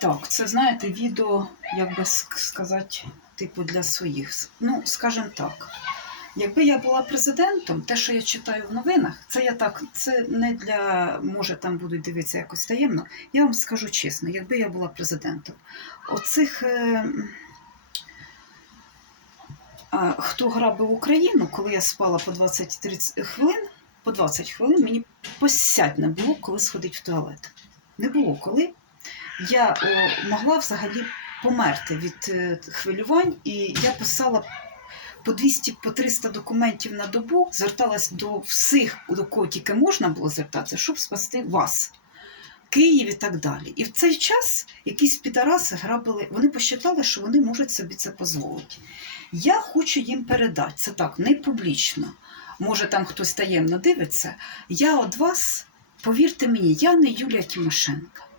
Так, це знаєте, відео, як би сказати, типу для своїх. Ну, скажімо так. Якби я була президентом, те, що я читаю в новинах, це я так, це не для, може, там будуть дивитися якось таємно. Я вам скажу чесно, якби я була президентом, оцих, е, хто грабив Україну, коли я спала по 20-30 хвилин, по 20 хвилин, мені посядь не було, коли сходити в туалет. Не було коли. Я о, могла взагалі померти від е, хвилювань, і я писала по 200 по 300 документів на добу, зверталась до всіх, до кого тільки можна було звертатися, щоб спасти вас, Київ і так далі. І в цей час якісь підараси грабили, вони посчитали, що вони можуть собі це дозволити. Я хочу їм передати це так, не публічно. Може, там хтось таємно дивиться. Я від вас, повірте мені, я не Юлія Тимошенко.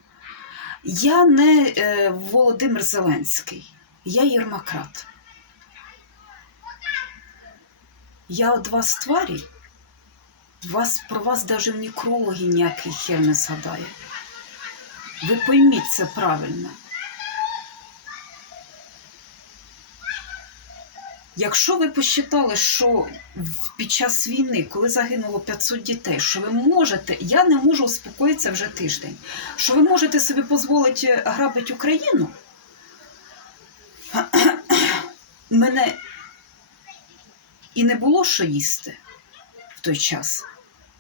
Я не е, Володимир Зеленський, я Єрмакрат. Я от вас тварі, вас, про вас навіть в некрологі ніякий хер не згадає. Ви пойміть це правильно. Якщо ви посчитали, що під час війни, коли загинуло 500 дітей, що ви можете, я не можу успокоїтися вже тиждень, що ви можете собі дозволити грабити Україну, мене і не було що їсти в той час.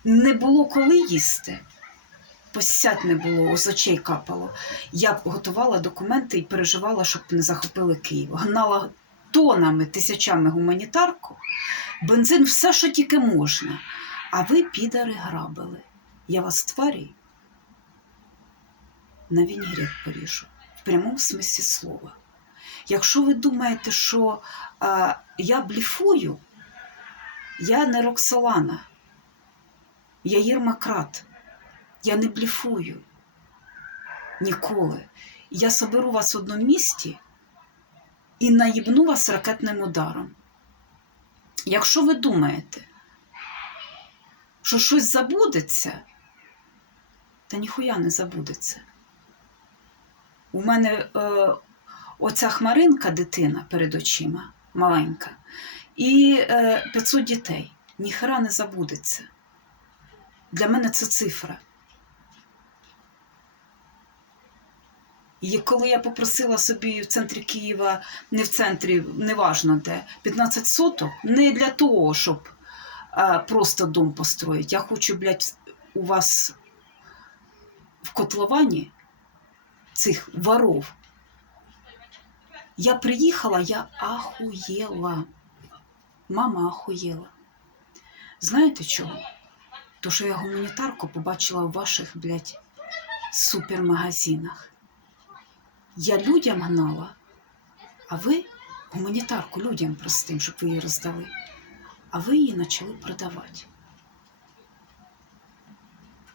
Не було коли їсти. Посять не було, з очей капало. Я готувала документи і переживала, щоб не захопили Київ. Гнала тонами, тисячами гуманітарку, бензин, все, що тільки можна. А ви, підари, грабили. Я вас тварі на вінігрет поріжу. В прямому смислі слова. Якщо ви думаєте, що а, я бліфую, я не Роксолана, я Єрмакрат. Я не бліфую ніколи. Я соберу вас в одному місті і наїбну вас ракетним ударом. Якщо ви думаєте, що щось забудеться, та ніхуя не забудеться. У мене е, оця хмаринка, дитина перед очима, маленька, і е, 500 дітей. Ніхера не забудеться. Для мене це цифра. І коли я попросила собі в центрі Києва, не в центрі, неважно де, 15 соток, не для того, щоб а, просто дом построїти. Я хочу, блядь, у вас в котловані цих воров. Я приїхала, я ахуєла. Мама ахуєла. Знаєте чого? То, що я гуманітарку побачила в ваших, блядь, супермагазинах. Я людям гнала, а ви гуманітарку людям простим, щоб ви її роздали, а ви її почали продавати.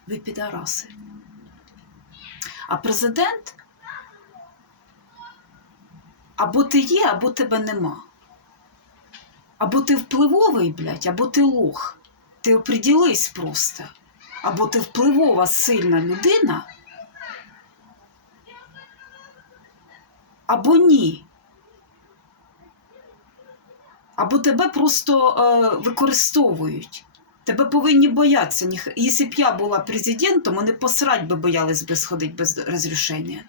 Ви підараси. А президент або ти є, або тебе нема. Або ти впливовий, блядь, або ти лох. Ти оприділись просто. Або ти впливова сильна людина. Або ні. Або тебе просто е, використовують. Тебе повинні боятися. Якщо б я була президентом, вони посрать би боялись би сходити без розрішення,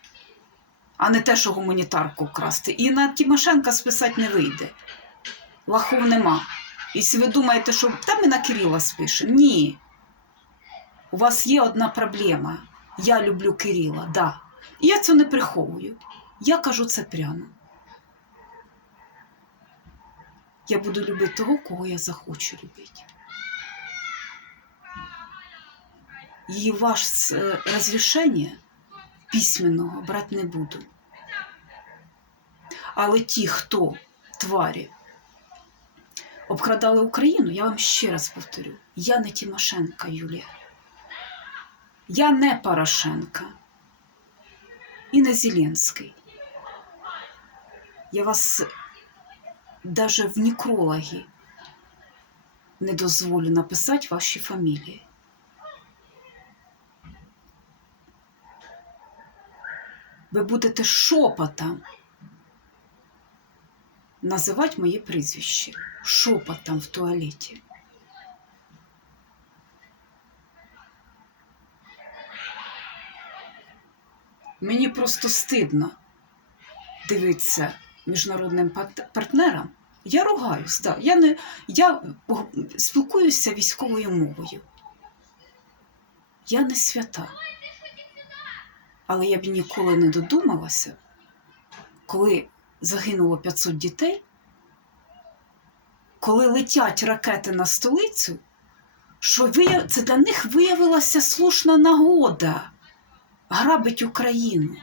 а не те, що гуманітарку вкрасти. І на Тимошенка списати не вийде. Лахов нема. Якщо ви думаєте, що там і на Кирила спише, ні. У вас є одна проблема. Я люблю Кирила, да. І я це не приховую. Я кажу це прямо. Я буду любити того, кого я захочу любити. І ваш е, розрішення письменного брати не буду. Але ті, хто тварі обкрадали Україну, я вам ще раз повторю: я не Тимошенка, Юлія. Я не Порошенка і не Зеленський. Я вас даже в некрологі не дозволю написати ваші фамілії. ви будете шепотом називати моє прізвище. Шепотом в туалеті. Мені просто стидно дивитися міжнародним партнерам. Я ругаюсь, так. Я, не, я спілкуюся військовою мовою. Я не свята. Але я б ніколи не додумалася, коли загинуло 500 дітей, коли летять ракети на столицю, що це для них виявилася слушна нагода грабить Україну.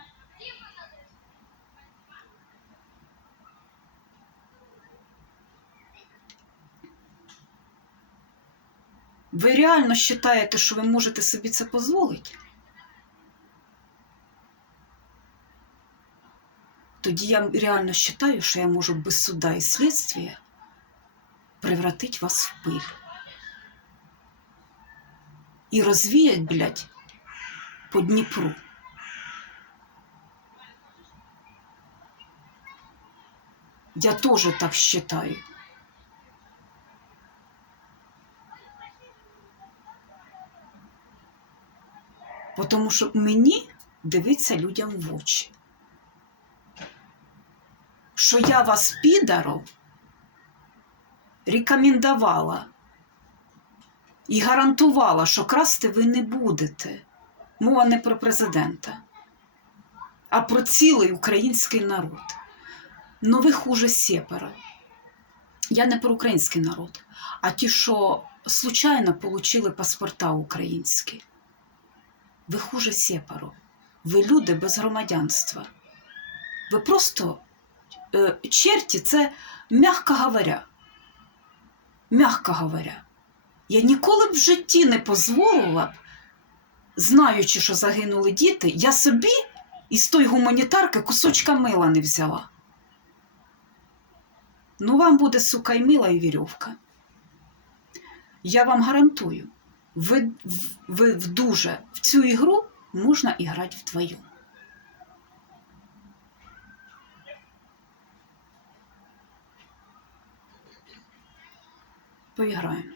Ви реально вважаєте, що ви можете собі це дозволити? Тоді я реально вважаю, що я можу без суда і слідства превратити вас в пиль. І розвіять, блядь, по Дніпру. Я тоже так считаю. Тому що мені дивиться людям в очі. Що я вас, підаров, рекомендувала і гарантувала, що красти ви не будете. Мова не про президента, а про цілий український народ. Ну ви хуже сепара. Я не про український народ, а ті, що случайно отримали паспорта українські. Ви хуже сепару. Ви люди без громадянства. Ви просто е, черті, це м'яко говоря. М'яко говоря. Я ніколи б в житті не дозволила б, знаючи, що загинули діти, я собі із тої гуманітарки кусочка мила не взяла. Ну, вам буде сука і мила, і вірьовка. Я вам гарантую, в- ви в дуже в цю ігру можна іграти вдвоєм. Поіграємо.